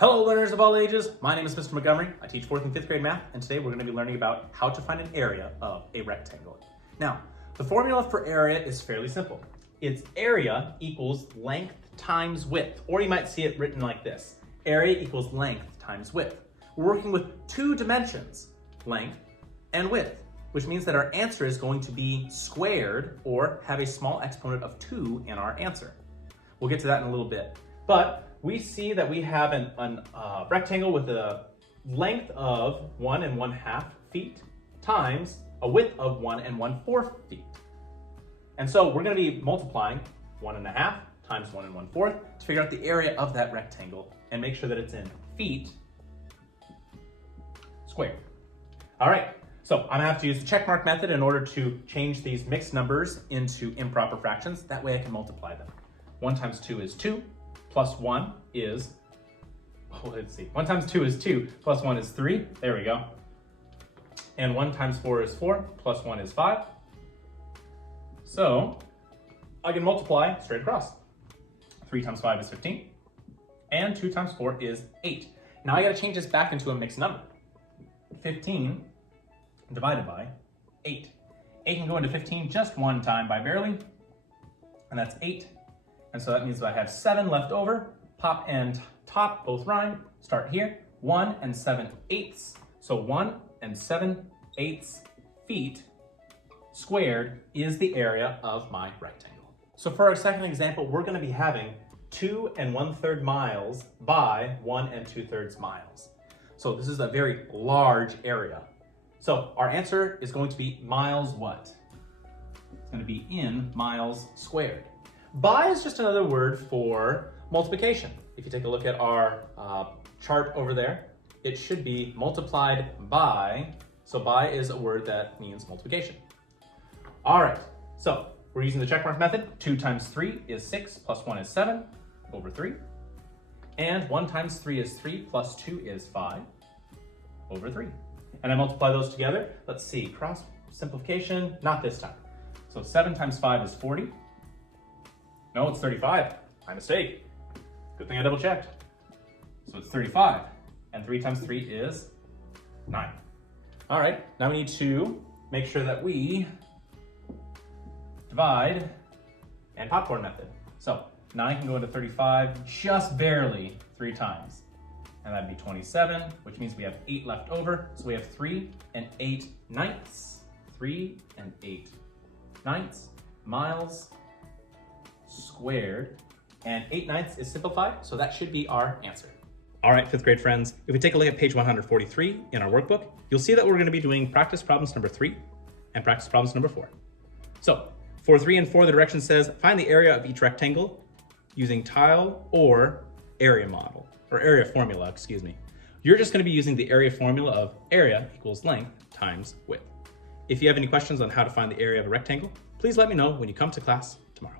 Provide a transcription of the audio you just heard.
Hello learners of all ages, my name is Mr. Montgomery. I teach 4th and 5th grade math, and today we're going to be learning about how to find an area of a rectangle. Now, the formula for area is fairly simple. It's area equals length times width, or you might see it written like this. Area equals length times width. We're working with two dimensions, length and width, which means that our answer is going to be squared or have a small exponent of 2 in our answer. We'll get to that in a little bit. But we see that we have a rectangle with a length of 1 1/2 feet times a width of 1 1/4 feet. And so we're going to be multiplying 1 1/2 times 1 1/4 to figure out the area of that rectangle and make sure that it's in feet squared. All right, so I'm going to have to use the check mark method in order to change these mixed numbers into improper fractions. That way I can multiply them. 1 times 2 is 2. Plus 1 is, let's see, 1 times 2 is 2, plus 1 is 3, there we go. And 1 times 4 is 4, plus 1 is 5. So I can multiply straight across. 3 times 5 is 15, and 2 times 4 is 8. Now I gotta change this back into a mixed number. 15 divided by 8. 8 can go into 15 just one time by barely, and that's 8. And so that means that I have 7 left over. Pop and top both rhyme. Start here. 1 7/8. So 1 7/8 feet squared is the area of my rectangle. So for our second example, we're going to be having 2 1/3 miles by 1 2/3 miles. So this is a very large area. So our answer is going to be miles what? It's going to be in miles squared. By is just another word for multiplication. If you take a look at our chart over there, it should be multiplied by. So by is a word that means multiplication. All right, so we're using the check mark method. 2 times 3 is 6, plus 1 is 7, over 3. And 1 times 3 is 3, plus 2 is 5, over 3. And I multiply those together. Let's see, cross simplification, not this time. So 7 times 5 is 40. No, it's 35. My mistake. Good thing I double checked. So it's 35. And 3 times 3 is 9. All right, now we need to make sure that we divide and popcorn method. So 9 can go into 35 just barely 3 times. And that'd be 27, which means we have 8 left over. So we have 3 8/9. 3 8/9 miles squared, and 8/9 is simplified, so that should be our answer. All right, 5th grade friends, if we take a look at page 143 in our workbook, you'll see that we're going to be doing practice problems number 3 and practice problems number 4. So for 3 and 4, the direction says find the area of each rectangle using tile or area model, or area formula, excuse me. You're just going to be using the area formula of area equals length times width. If you have any questions on how to find the area of a rectangle, please let me know when you come to class tomorrow.